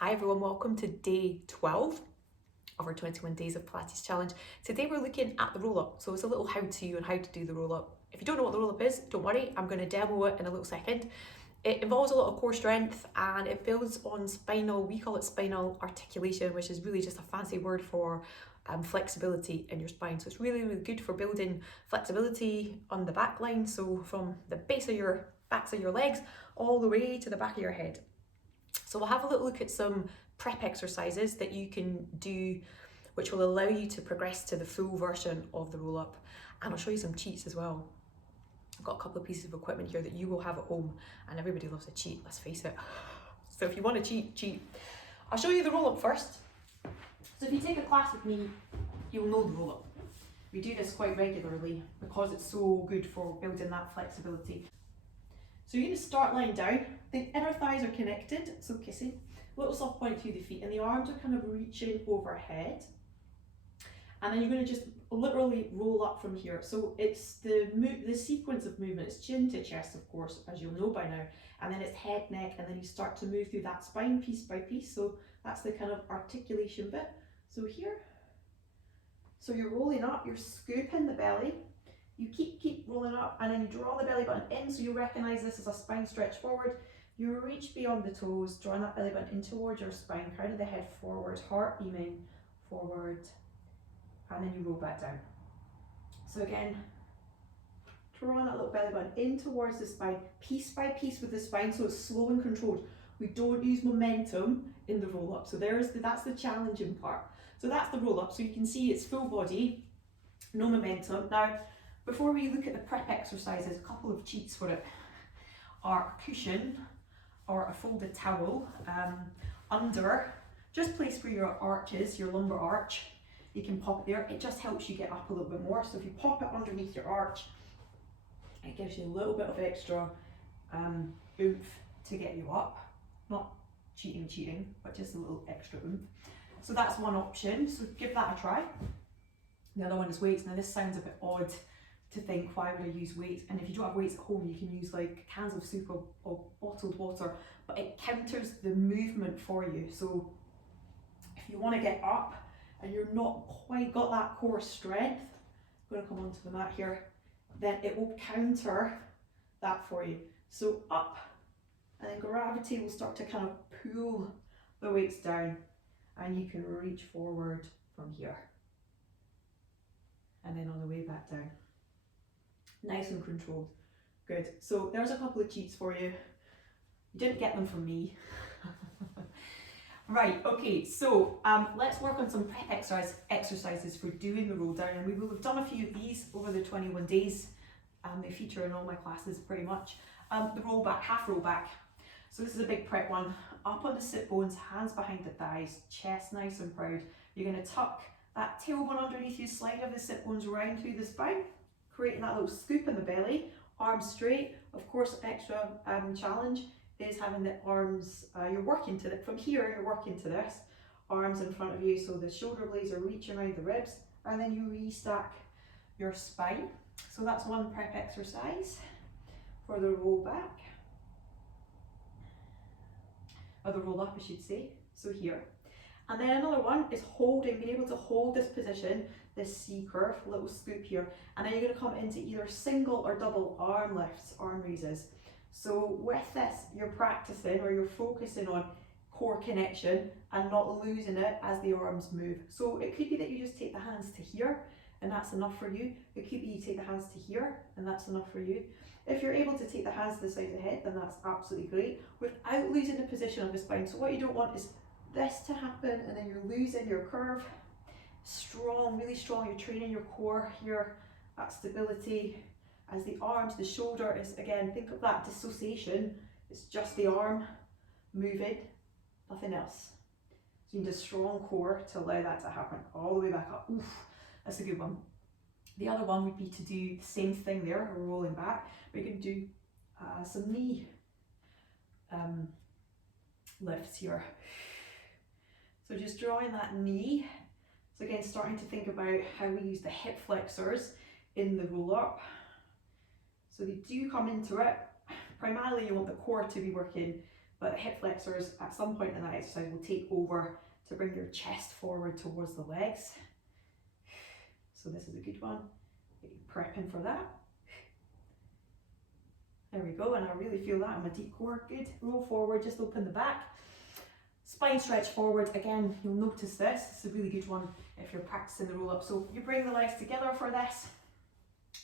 Hi everyone, welcome to day 12 of our 21 days of Pilates challenge. Today we're looking at the roll up. So it's a little how-to on how to do the roll up. If you don't know what the roll up is, don't worry, I'm going to demo it in a little second. It involves a lot of core strength and it builds on spinal, we call it spinal articulation, which is really just a fancy word for flexibility in your spine. So it's really good for building flexibility on the back line. So from the base of your backs of your legs all the way to the back of your head. So we'll have a little look at some prep exercises that you can do which will allow you to progress to the full version of the roll up, and I'll show you some cheats as well. I've got a couple of pieces of equipment here that you will have at home, and everybody loves a cheat, let's face it. So if you want to cheat. I'll show you the roll up first. So if you take a class with me, you'll know the roll up. We do this quite regularly because it's so good for building that flexibility. So you're going to start lying down, the inner thighs are connected, so kissing, little soft point through the feet, and the arms are kind of reaching overhead. And then you're going to just literally roll up from here. So it's the sequence of movement, it's chin to chest, of course, as you'll know by now, and then it's head, neck, and then you start to move through that spine piece by piece. So that's the kind of articulation bit. So here, so you're rolling up, you're scooping the belly. You keep rolling up, and then you draw the belly button in, so you recognise this as a spine stretch forward. You reach beyond the toes, drawing that belly button in towards your spine, crown of the head forward, heart beaming forward, and then you roll back down. So again, drawing that little belly button in towards the spine, piece by piece with the spine, so it's slow and controlled. We don't use momentum in the roll up, so that's the challenging part. So that's the roll up, so you can see it's full body, no momentum. Now, before we look at the prep exercises, a couple of cheats for it are a cushion or a folded towel under, just place where your arch is, your lumbar arch. You can pop it there, it just helps you get up a little bit more. So if you pop it underneath your arch, it gives you a little bit of extra oomph to get you up. Not cheating, but just a little extra oomph. So that's one option, so give that a try. The other one is weights. Now this sounds a bit odd to think, why would I use weights? And if you don't have weights at home, you can use like cans of soup or bottled water, but it counters the movement for you. So if you want to get up and you're not quite got that core strength, I'm going to come onto the mat here, then it will counter that for you. So up, and then gravity will start to kind of pull the weights down, and you can reach forward from here. And then on the way back down. Nice and controlled. Good. So there's a couple of cheats for you. You didn't get them from me. Right, okay, so let's work on some prep exercises for doing the roll down, and we will have done a few of these over the 21 days. They feature in all my classes pretty much. The roll back, half roll back. So this is a big prep one. Up on the sit bones, hands behind the thighs, chest nice and proud. You're going to tuck that tailbone underneath you, slide of the sit bones round through the spine, creating that little scoop in the belly, arms straight. Of course, extra challenge is having the arms, you're working to it, from here you're working to this, arms in front of you, so the shoulder blades are reaching around the ribs, and then you restack your spine. So that's one prep exercise for the roll back, or the roll up I should say, so here. And then another one is holding, being able to hold this position, this C curve, little scoop here, and then you're going to come into either single or double arm lifts, arm raises. So with this, you're practicing, or you're focusing on core connection and not losing it as the arms move. So it could be that you just take the hands to here, and that's enough for you. It could be you take the hands to here, and that's enough for you. If you're able to take the hands to the side of the head, then that's absolutely great, without losing the position of the spine. So what you don't want is this to happen, and then you're losing your curve. Strong, really strong, you're training your core here, that stability. As the arms, the shoulder is, again, think of that dissociation, it's just the arm moving, nothing else. So you need a strong core to allow that to happen, all the way back up. Oof, that's a good one. The other one would be to do the same thing there, rolling back, but you can do some knee lifts here. So just drawing that knee. So again, starting to think about how we use the hip flexors in the roll up. So they do come into it. Primarily you want the core to be working, but the hip flexors at some point in that exercise will take over to bring your chest forward towards the legs. So this is a good one. Get you prepping for that. There we go, and I really feel that in my deep core. Good. Roll forward, just open the back. Spine stretch forward. Again, you'll notice this. It's a really good one if you're practicing the roll up. So you bring the legs together for this.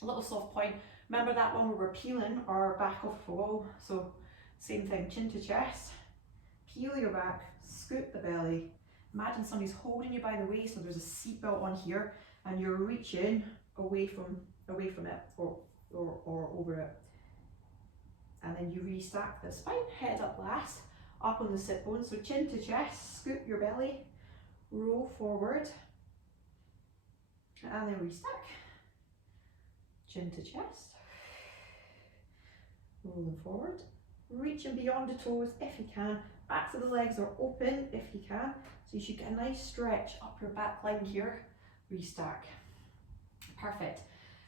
A little soft point. Remember that one where we're peeling our back off the wall. So same thing, chin to chest. Peel your back, scoop the belly. Imagine somebody's holding you by the waist, so there's a seat belt on here, and you're reaching away from it or over it. And then you restack the spine, head up last, up on the sit bones. So chin to chest, scoop your belly, roll forward, and then restack. Chin to chest, rolling forward, reaching beyond the toes if you can. Backs of the legs are open if you can. So you should get a nice stretch up your back line here. Restack. Perfect.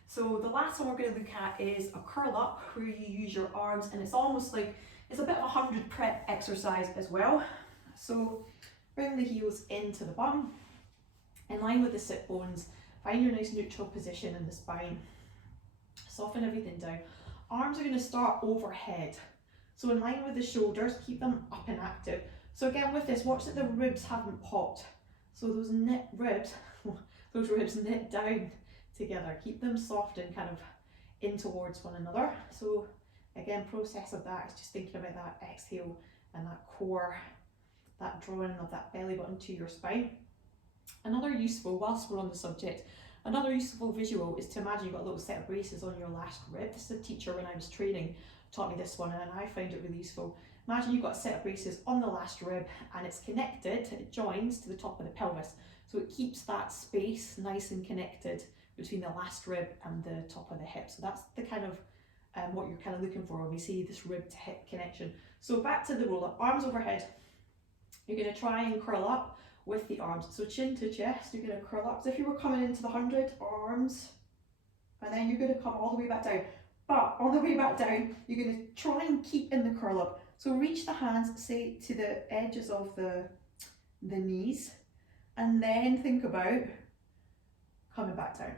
So the last one we're going to look at is a curl up, where you use your arms, and it's almost like, it's a bit of a 100 prep exercise as well. So bring the heels into the bum, in line with the sit bones, find your nice neutral position in the spine, soften everything down. Arms are going to start overhead. So in line with the shoulders, keep them up and active. So again with this, watch that the ribs haven't popped. So those ribs knit down together. Keep them soft and kind of in towards one another. So again, process of that is just thinking about that exhale and that core, that drawing of that belly button to your spine. Another useful, whilst we're on the subject, another useful visual is to imagine you've got a little set of braces on your last rib. This is a teacher when I was training taught me this one, and I find it really useful. Imagine you've got a set of braces on the last rib, and it's connected, it joins to the top of the pelvis. So it keeps that space nice and connected between the last rib and the top of the hip. So that's the kind of what you're kind of looking for when we see this rib to hip connection. So back to the roll up, arms overhead. You're going to try and curl up with the arms. So chin to chest, you're going to curl up as if you were coming into the 100, arms, and then you're going to come all the way back down. But on the way back down, you're going to try and keep in the curl up. So reach the hands, say, to the edges of the knees, and then think about coming back down.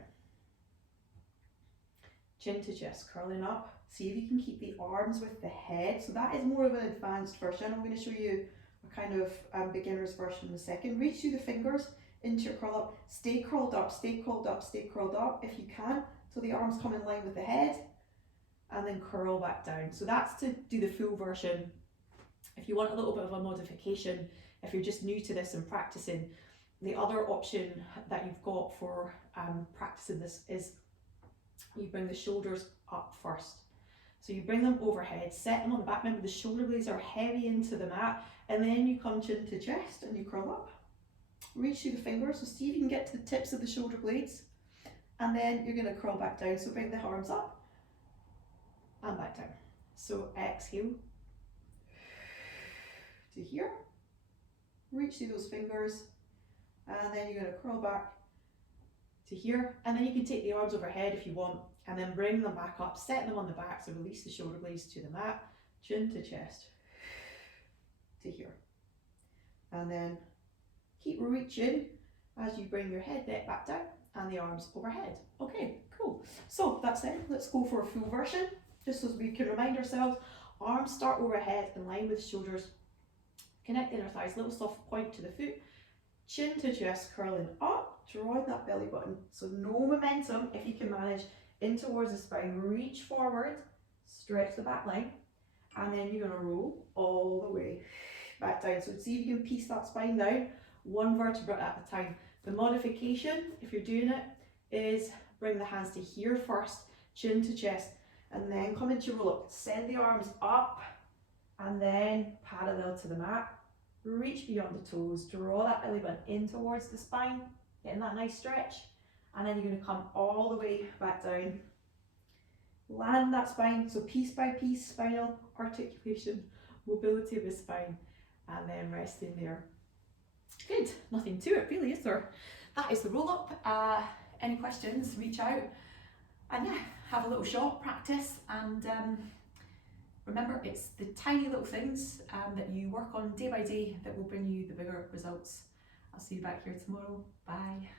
Chin to chest, curling up. See if you can keep the arms with the head. So that is more of an advanced version. I'm going to show you a kind of beginner's version in a second. Reach through the fingers into your curl up. Stay curled up, stay curled up, stay curled up if you can. So the arms come in line with the head, and then curl back down. So that's to do the full version. If you want a little bit of a modification, if you're just new to this and practicing, the other option that you've got for practicing this is you bring the shoulders up first. So you bring them overhead, set them on the back. Remember, the shoulder blades are heavy into the mat, and then you come chin to chest and you curl up. Reach through the fingers, so see if you can get to the tips of the shoulder blades, and then you're going to curl back down. So bring the arms up and back down. So exhale to here, reach through those fingers, and then you're going to curl back to here, and then you can take the arms overhead if you want, and then bring them back up, set them on the back, so release the shoulder blades to the mat, chin to chest, to here, and then keep reaching as you bring your head back down and the arms overhead. Okay, cool. So that's it. Let's go for a full version, just so we can remind ourselves. Arms start overhead in line with shoulders, connect the inner thighs, little soft point to the foot, chin to chest, curling up, drawing that belly button. So no momentum if you can manage, in towards the spine, reach forward, stretch the back line, and then you're going to roll all the way back down. So see if you can piece that spine down, one vertebra at a time. The modification, if you're doing it, is bring the hands to here first, chin to chest, and then come into roll up. Send the arms up, and then parallel to the mat. Reach beyond the toes, draw that belly button in towards the spine, getting that nice stretch, and then you're going to come all the way back down. Land that spine, so piece by piece, spinal articulation, mobility of the spine, and then resting there. Good, nothing to it really, is there? That is the roll up. Any questions, reach out, and yeah, have a little shot, practice, and Remember, it's the tiny little things that you work on day by day that will bring you the bigger results. I'll see you back here tomorrow. Bye.